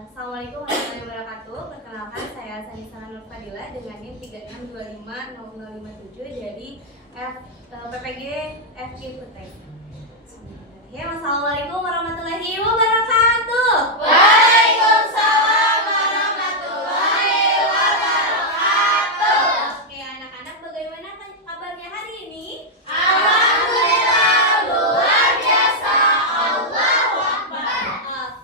Assalamualaikum warahmatullahi wabarakatuh. Perkenalkan, saya Sanisa Nur Fadila dengan NIM 36250057 dari PPG FK Putek. Assalamualaikum warahmatullahi wabarakatuh. Waalaikumsalam warahmatullahi wabarakatuh. Oke, anak-anak, bagaimana kabarnya hari ini? Alhamdulillah, luar biasa. Allahu Akbar.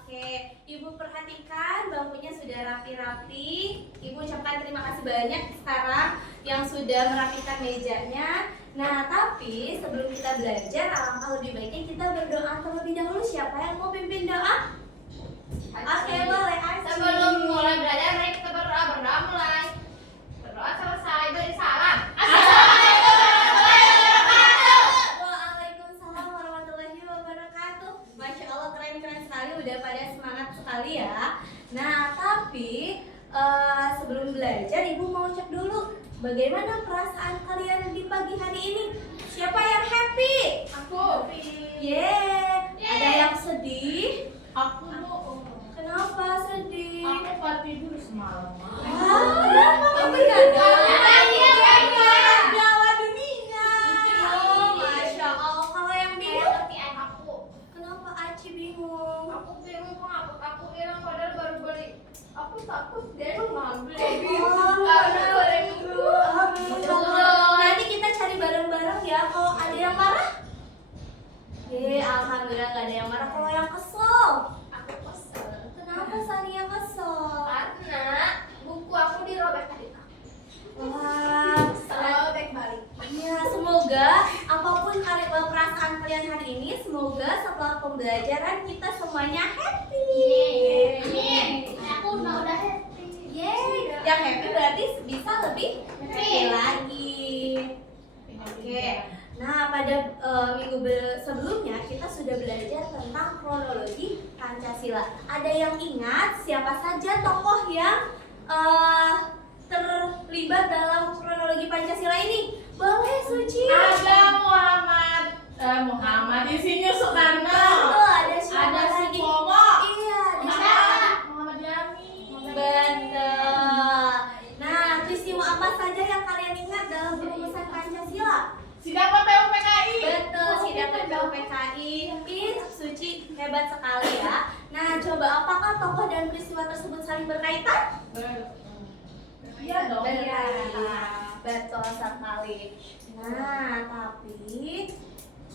Oke, Ibu perhatikan bangkunya sudah rapi-rapi. Ibu ucapkan terima kasih banyak sekarang yang sudah merapikan mejanya. Nah, tapi sebelum kita belajar, alangkah lebih baiknya kita berdoa terlebih dahulu. Siapa yang mau pimpin doa? Oke, boleh. Aci. Sebelum mulai belajar, mari kita berdoa. Berdoa mulai. Berdoa selesai, beri salam. Assalamualaikum warahmatullahi wabarakatuh. Waalaikumsalam warahmatullahi wabarakatuh. Masya Allah, keren-keren sekali, udah pada semangat sekali ya. Nah, tapi sebelum belajar, Ibu mau cek dulu bagaimana perasaan kalian di pagi hari ini. Siapa yang happy? Aku. Yeay. Ada yang sedih? Aku. Kenapa sedih? Aku pas tidur semalam. Kenapa kamu Jawa dunia. Oh, Masya Allah. Kalau yang bingung? Kenapa Aci bingung? Aku bingung kok aku hilang padahal baru beli. Aku takut dia tuh ngambil. Nanti kita cari bareng-bareng ya. Kalau ada yang marah? Alhamdulillah gak ada yang marah. Kalau yang kesel? Aku kesel Kenapa Sania kesel? karena buku aku dirobek tadi. Wah, Robek balik. ya semoga apapun perasaan kalian hari ini, semoga setelah pembelajaran kita semuanya happy. Aku udah happy. Yeay, yang happy berarti bisa lebih happy lagi. Oke, nah pada minggu sebelumnya kita sudah belajar tentang kronologi Pancasila. Ada yang ingat siapa saja tokoh yang terlibat dalam kronologi Pancasila ini? Boleh, Suci. Ada Muhammad isinya Soekarno. Betul, ada siapa Ada lagi? Supomo. Iya, ada Ada siapa? Muhammad Yamin. Betul. Nah, peristiwa apa saja yang kalian ingat dalam perumusan Pancasila? Sidang PPUPKI. Betul, sidang PPUPKI. Suci hebat sekali ya. Nah, coba apakah tokoh dan peristiwa tersebut saling berkaitan? Iya dong. Betul sekali. Nah, tapi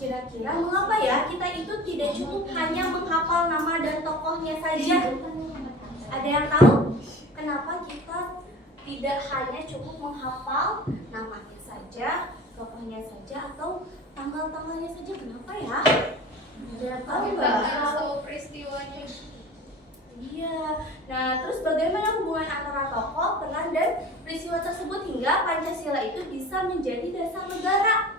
kira-kira mengapa ya kita itu tidak cukup hanya menghafal nama dan tokohnya saja? Ada yang tahu? Kenapa kita tidak hanya cukup menghafal namanya saja, tokohnya saja, atau tanggal-tanggalnya saja? Kenapa ya? Ada yang tahu nggak? Peristiwanya. Iya. Nah, terus bagaimana hubungan antara tokoh, peran, dan peristiwa tersebut hingga Pancasila itu bisa menjadi dasar negara?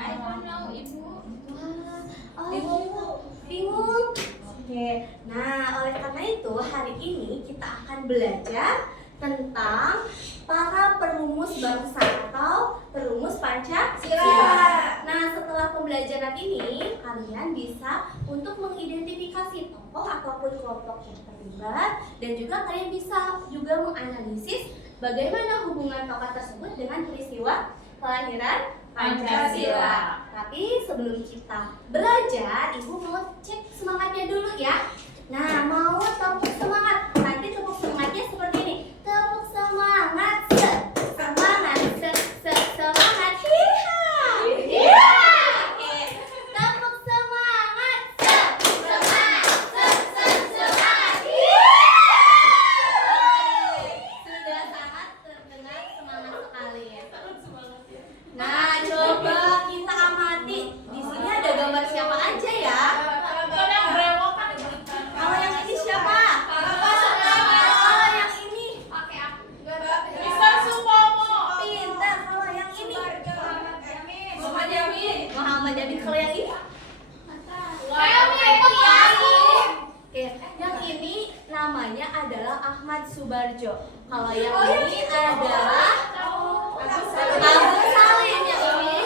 I don't know, Ibu. Bingung? Oke. Nah, oleh karena itu hari ini kita akan belajar tentang para perumus bangsa atau perumus Pancasila. Nah, setelah pembelajaran ini, kalian bisa untuk mengidentifikasi tokoh ataupun kelompok yang terlibat, dan juga kalian bisa juga menganalisis bagaimana hubungan tokoh tersebut dengan peristiwa kelahiran Pancasila. Tapi sebelum kita belajar, Ibu mau cek semangatnya dulu ya. Nah, mau tepuk semangat. Nanti tepuk semangatnya seperti ini. Tepuk semangat, semangat, semangat, hiha. Oke, tepuk semangat, semangat, hiha. Sudah sangat terdengar semangat sekali ya. Nah, coba kita amati. Di sini ada gambar siapa aja ya? Kalau yang ini siapa? Kalau yang ini Mister Supomo. pintar. Kalau yang ini Muhammad Yamin. Muhammad Yamin. Kalau yang ini? Oke, yang ini namanya adalah Ahmad Subarjo. Kalau yang ini adalah Abu Salim. Yang ini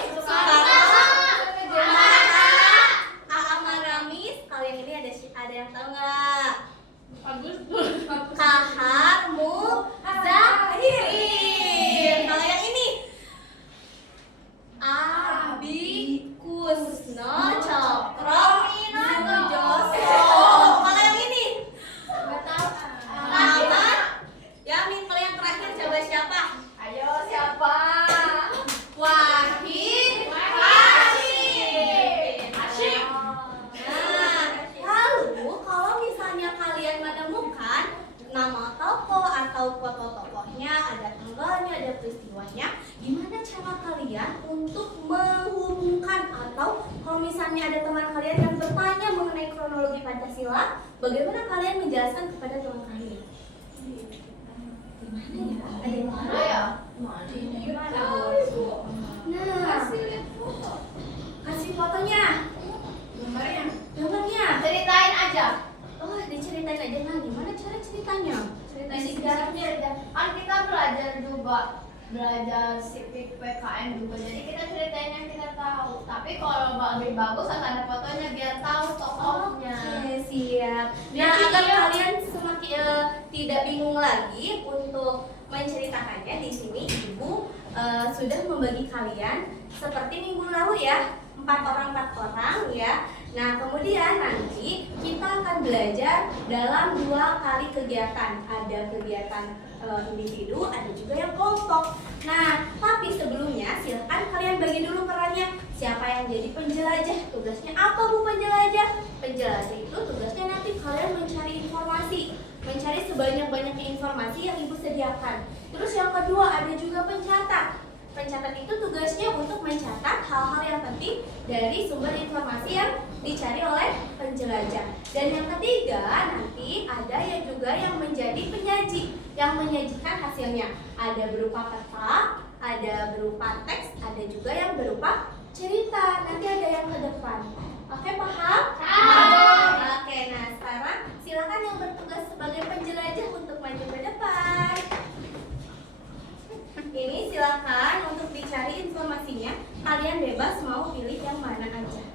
Aam Maramis. Kalau yang ini ada yang tahu nggak? Agustus. Kahar Muzakir. Kalau yang ini Abi Kusno Cokro Sujoso. Kalau yang ini Rahmat Yamin. Kalau yang terakhir coba siapa? Ayo siapa? Wahid Hashim. Nah, lalu kalau misalnya kalian menemukan nama toko atau foto tokohnya, ada tanggalnya, ada peristiwanya, gimana cara kalian untuk menghubungkan? Atau kalau misalnya ada teman kalian yang bertanya mengenai kronologi Pancasila, bagaimana kalian menjelaskan kepada teman kalian? Gimana ya? Ada yang tahu? Mana ya? Gimana? Nah, Kasih lihat foto. kasih fotonya, Gambarnya. gambarnya. Ceritain aja. Oh, diceritain aja. Nah, gimana cara ceritanya? Ceritain sejarahnya aja. Kan kita belajar juga, belajar civic PKN juga. Jadi kita ceritain yang kita tahu. Tapi kalau lebih bagus ada fotonya biar tahu tokohnya. Oke, siap. Ya, Nah, agar iya. kalian semakin tidak bingung lagi untuk menceritakannya, di sini Ibu sudah membagi kalian seperti minggu lalu ya, 4 orang ya. Nah, kemudian nanti kita akan belajar dalam 2 kali kegiatan. Ada kegiatan individu, ada juga yang kelompok. Nah, tapi sebelumnya silahkan kalian bagi dulu perannya. Siapa yang jadi penjelajah? Tugasnya apa Bu penjelajah? Penjelajah itu tugasnya nanti kalian mencari informasi, mencari sebanyak-banyaknya informasi yang Ibu sediakan. Terus yang kedua ada juga pencatat. Pencatat itu tugasnya untuk mencatat hal-hal yang penting dari sumber informasi yang dicari oleh penjelajah. Dan yang ketiga nanti ada yang juga yang menjadi penyaji, yang menyajikan hasilnya. Ada berupa peta, ada berupa teks, ada juga yang berupa cerita. Nanti ada yang ke depan. Oke, paham? Paham. Oke, nah sekarang silakan yang bertugas sebagai penjelajah untuk maju ke depan. Ini silakan untuk dicari informasinya. Kalian bebas mau pilih yang mana aja.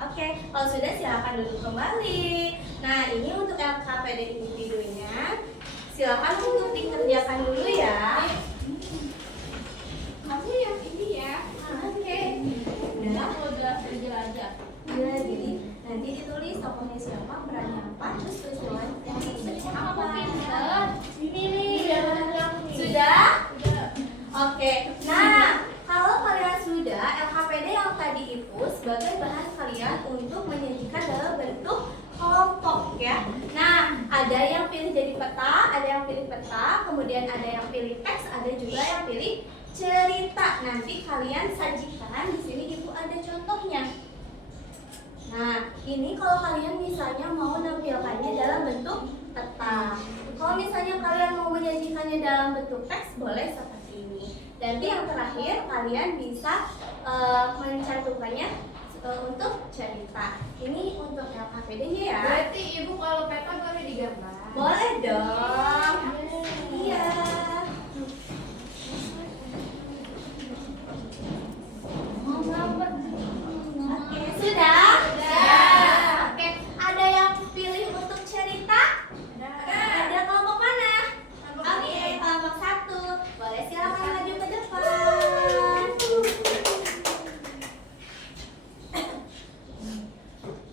Oke, kalau sudah silakan duduk kembali. Nah, ini untuk LKPD individunya. Silakan untuk dikerjakan dulu ya. Kamu yang ini ya. Oke. Nah, mau jelas aja. Iya, jadi nanti ditulis tokohnya siapa, perannya apa, terus peristiwanya apa. Ini nih. Sudah? Oke. Nah, kalau kalian sudah, LKPD yang tadi itu sebagai bahan kalian untuk menyajikan dalam bentuk kelompok ya. Nah, ada yang pilih jadi peta, ada yang pilih peta, kemudian ada yang pilih teks, ada juga yang pilih cerita. Nanti kalian sajikan di sini Ibu ada contohnya. Nah, ini kalau kalian misalnya mau menampilkannya dalam bentuk peta. Kalau misalnya kalian mau menyajikannya dalam bentuk teks, boleh seperti ini. Dan yang terakhir, kalian bisa mencantumkannya untuk cerita. Ini untuk LKPD-nya ya. Berarti Ibu kalau peta boleh digambar. Boleh dong. Iya. Oke, sudah? Oke, ada yang pilih untuk cerita? Ada kelompok mana? Oke, kelompok 1. Boleh silakan maju ke depan.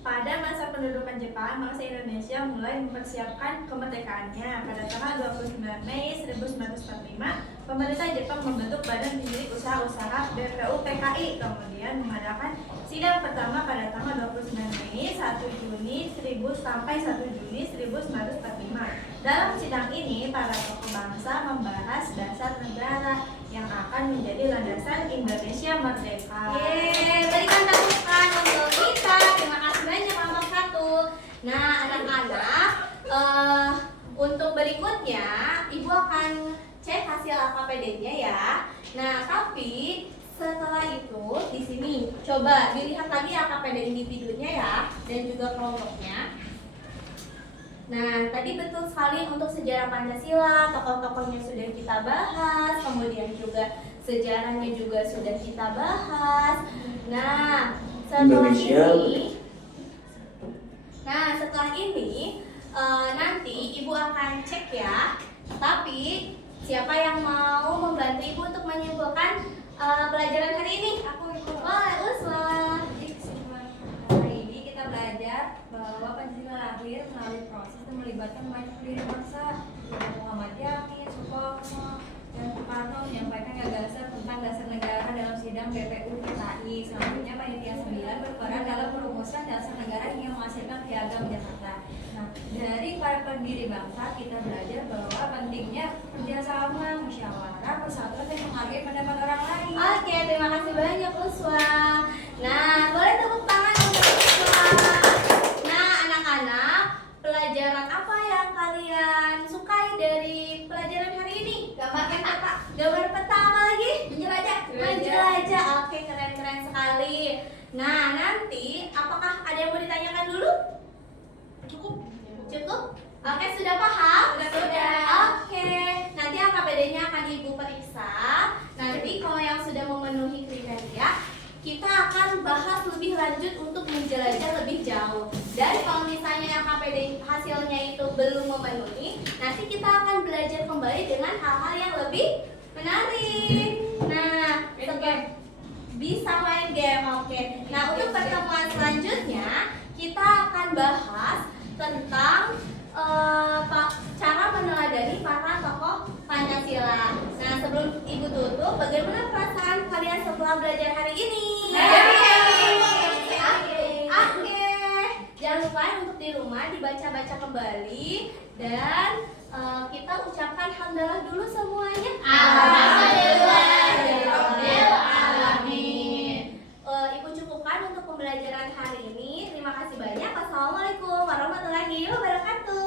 Pada masa pendudukan Jepang, bangsa Indonesia mulai mempersiapkan kemerdekaannya. Pada tanggal 29 Mei 1945, pemerintah Jepang membentuk Badan Milik Usaha-Usaha BPUPKI, kemudian mengadakan sidang pertama pada tanggal 29 Mei 1 Juni 1000 sampai 1 Juni 1945. Dalam sidang ini, para tokoh bangsa membahas dasar negara yang akan menjadi landasan Indonesia merdeka. Yeay, berikan tepukan untuk kita. Terima kasih banyak kelompok 1. Nah, anak-anak, untuk berikutnya Ibu akan cek hasil LKPD-nya ya. Nah, tapi setelah itu di sini coba dilihat lagi LKPD individunya ya dan juga kelompoknya. Nah, tadi betul sekali untuk sejarah Pancasila, tokoh-tokohnya sudah kita bahas, kemudian juga sejarahnya juga sudah kita bahas. Nah, setelah Indonesia. ini setelah ini nanti Ibu akan cek ya. Tapi siapa yang mau membantu Ibu untuk menyimpulkan pelajaran hari ini? Aku ikut. Boleh, Uswa. Jadi kesimpulan hari ini kita belajar bahwa Pancasila lahir melalui proses dan melibatkan banyak pendiri bangsa. Muhammad Yamin, Soekarno, dan Soekarno menyampaikan gagasan tentang dasar negara dalam sidang BPU PKI. Selanjutnya Panitia 9 berperan dalam merumuskan dasar negara hingga menghasilkan Piagam Jakarta. Nah, dari para pendiri bangsa kita belajar bahwa pentingnya kerjasama, musyawarah, persatuan dan menghargai pendapat orang lain. Oke, terima kasih banyak Uswa. Nah, boleh tepuk tangan untuk Uswa. Nah, anak-anak, pelajaran apa yang kalian sukai dari pelajaran hari ini? Gambar peta. Gambar peta apa lagi? Menjelajah. Menjelajah. Oke, keren-keren sekali. Nah, nanti apakah ada yang mau ditanyakan dulu? Cukup? Oke, sudah paham? Sudah. Oke, nanti AKPD-nya akan Ibu periksa. Nanti kalau yang sudah memenuhi kriteria, kita akan bahas lebih lanjut untuk menjelajah lebih jauh. Dan kalau misalnya AKPD hasilnya itu belum memenuhi, nanti kita akan belajar kembali dengan hal-hal yang lebih menarik. Nah, bisa main game, oke. Nah, untuk pertemuan selanjutnya kita akan bahas tentang cara meneladani para tokoh Pancasila. Nah, sebelum Ibu tutup, bagaimana perasaan kalian setelah belajar hari ini? Oke. Jangan lupa untuk di rumah dibaca-baca kembali dan kita ucapkan hamdalah dulu semuanya. Ibu cukupkan untuk pembelajaran hari ini. Terima kasih banyak. Wassalamualaikum warahmatullahi wabarakatuh.